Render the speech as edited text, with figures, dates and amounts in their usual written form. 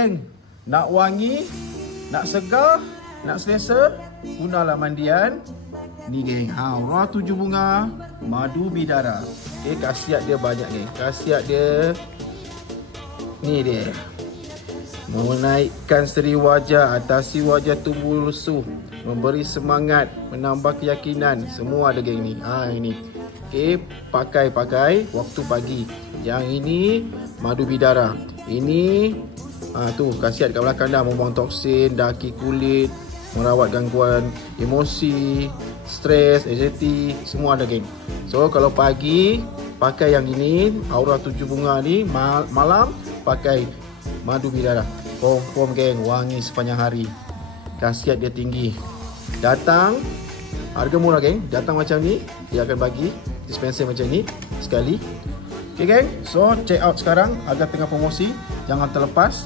geng, nak wangi, nak segar, nak selesa, gunalah mandian ni geng. Aura 7 bunga madu bidara. Okay, khasiat dia banyak geng. Khasiat dia ni dia. Menaikkan seri wajah, atasi wajah tumbuh lusuh, memberi semangat, menambah keyakinan. Semua ada geng ni. Ini. Okey, pakai waktu pagi. Yang ini madu bidara. Ini tu khasiat kat belakang dah, membuang toksin, daki kulit, merawat gangguan emosi, stres, anxiety, semua ada geng. So kalau pagi pakai yang ini, aura 7 bunga ni, malam pakai madu bidara. Confirm geng, wangi sepanjang hari. Khasiat dia tinggi. Datang, harga murah geng. Datang macam ni, dia akan bagi dispenser macam ni sekali. Okay geng, so check out sekarang, harga tengah promosi. Jangan terlepas.